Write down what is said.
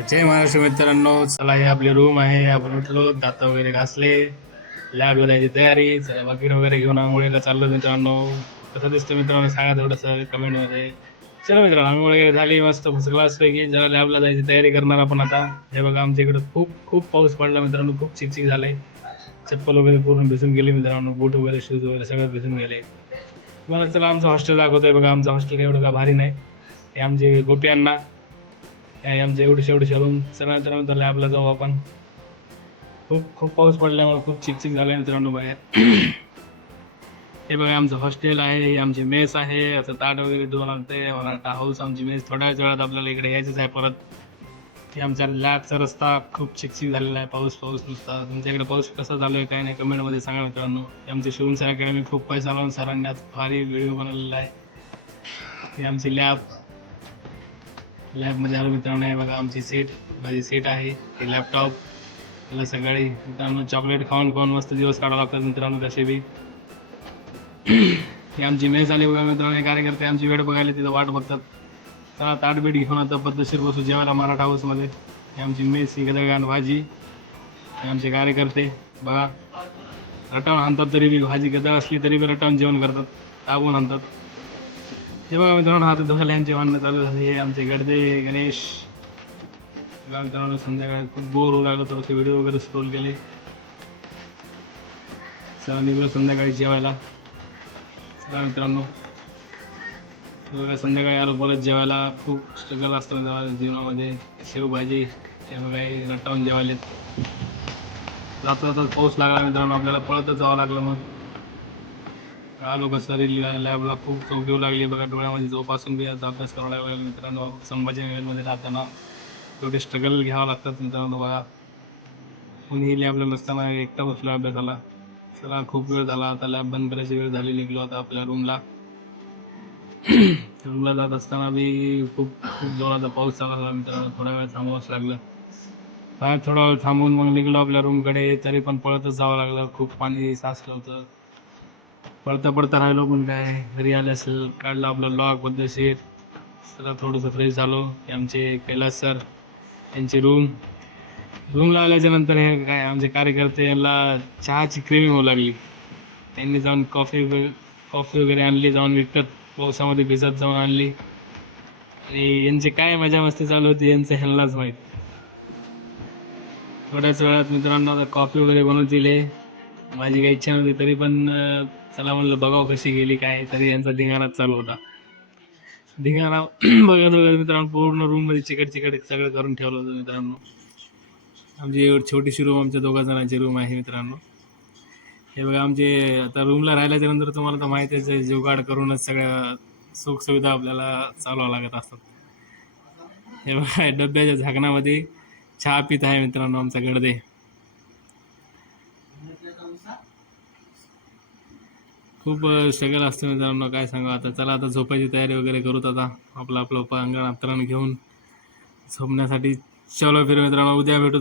जय महाराष्ट्र मित्रांनो, चला हे आपली रूम आहे. आपण उठलो, दात वगैरे घासले, लॅबला जायची तयारी, वगैरे वगैरे घेऊन आंघोळीला चाललो. मित्रांनो कसं दिसतं मित्रांनो सांगा थोडंसं कमेंटमध्ये. चला मित्रांनो, आंघोळ वगैरे झाली मस्त क्लास पैकी. जरा लॅबला जायची तयारी करणार आपण आता. हे बघा आमच्या इकडं खूप खूप पाऊस पडला मित्रांनो, खूप चिकचिक झालंय. चप्पल वगैरे पूर्ण भिजून गेली मित्रांनो, बूट वगैरे शूज वगैरे सगळं भिजून गेले. मला चला आमचं हॉस्टेल दाखवतोय. बघा आमचं हॉस्टेल एवढं का भारी नाही. हे आमचे गोपी अण्णा, हे आमचं एवढी रूम. चला मित्रांनो लॅबला जाऊ आपण. खूप खूप पाऊस पडल्यामुळे खूप चिकचिक झालं मित्रांनो बाहेर. हे बघा आमचं हॉस्टेल आहे, हे आमची मेस आहे. असं ताट वगैरे धुवं लागते. मराठा हाऊस आमची मेस. थोड्याच वेळात आपल्याला इकडे यायचंच आहे परत. हे आमच्या लॅबचा रस्ता खूप चिकचिक झालेला आहे. पाऊस पाऊस नुसता. तुमच्याकडे पाऊस कसा चालू आहे काय नाही कमेंटमध्ये सांगा मित्रांनो. हे आमची शिवून अकॅडमी खूप पैसा लावून सरांनी आज भारी व्हिडिओ बनवलेला आहे. ही आमची लॅबमध्ये आलो मित्रांनो. हे बघा आमची माझी सीट आहे. हे लॅपटॉप. त्याला सकाळी मित्रांनो चॉकलेट खाऊन खाऊन मस्त दिवस काढावं लागतात मित्रांनो कसे बी. ही आमची मेस आली बघा मित्रांनो. हे कार्यकर्ते आमची वेळ बघायला तिथं वाट बघतात. चला ताटबीट घेऊन आता पद्धतशीर बसू जेवायला मराठा हाऊसमध्ये. ही आमची मेस, ही गदगान भाजी. हे आमचे कार्यकर्ते बघा रटावून आणतात, तरी बी भाजी गदळ असली तरी बी रटावून जेवण करतात, ताबून आणतात. हे बघा मित्रांनो हात धुवायला यांचे भांडणं चालू झाले. हे आमचे गडदे गणेश. बघा मित्रांनो संध्याकाळी खूप बोर होऊ लागलं तर व्हिडिओ वगैरे स्क्रोल केले. चला निघलो संध्याकाळी जेवायला. चला मित्रांनो बघा संध्याकाळी आलो परत जेवायला. खूप स्ट्रगल असतं जीवनामध्ये. शेवभाजी हे बघा रटावून जेवायलेत. जाता जाता पाऊस लागला मित्रांनो, आपल्याला पळतच जावं लागलं. मग आलो कसं लॅबला. खूप झोप येऊ लागली बघा, डोळ्यामध्ये झोप असून बी आज अभ्यास करावा लागला मित्रांनो. संभाजीनगरमध्ये राहताना एवढे स्ट्रगल घ्यावं लागतात मित्रांनो बघा. कोणीही लॅबला नसताना एकटा बसलो अभ्यासाला. चला खूप वेळ झाला, आता लॅब बंद करायची वेळ झाली. निघलो आता आपल्या रूमला. रूमला जात असताना बी खूप खूप जोराचा पाऊस चालू झाला मित्रांनो. थोडा वेळ थांबावंच लागलं. बाहेर थोडा वेळ थांबून मग निघलो आपल्या रूमकडे. तरी पण पळतच जावं लागलं, खूप पाणी साचलं होतं. पळता पळता राहिलो पण काय घरी आले असेल. काढलं आपलं लॉक पद्धतशीर. तर थोडंसं फ्रेश झालो. हे आमचे कैलास सर यांची रूमला आल्याच्या नंतर हे काय आमचे कार्यकर्ते यांना चहाची क्रेविंग होऊ लागली. त्यांनी जाऊन कॉफी वगैरे आणली, जाऊन विकत पावसामध्ये भिजत जाऊन आणली. आणि यांचे काय मजा मस्ती चालू होती यांचं ह्यांनाच माहीत. थोड्याच वेळात मित्रांनो आता कॉफी वगैरे बनवून दिले. माझी काही इच्छा नव्हती तरी पण चला म्हणलं बघावं कशी गेली काय. तरी यांचा धिंगाणाच चालू होता. धिंगाणा बघत बघत मित्रांनो पूर्ण रूममध्ये चिकट सगळं करून ठेवलं होतं मित्रांनो. आमची एवढी छोटीशी रूम, आमच्या 2 जणांची रूम आहे मित्रांनो. हे बघा आमचे आता रूमला राहिल्याच्या नंतर तुम्हाला तर माहितीच आहे, जुगाड करूनच सगळ्या सुखसुविधा आपल्याला चालवावं लागत असतात. हे बघा डब्याच्या झाकणामध्ये चहा पित आहे मित्रांनो आमचा गडदे. खूप स्ट्रगल असतं मित्रांनो काय सांगा. आता चला आता झोपायची तयारी वगैरे करूत. आता आपलं अंगण घेऊन झोपण्यासाठी चलो फिर मित्रांनो. उद्या भेटू.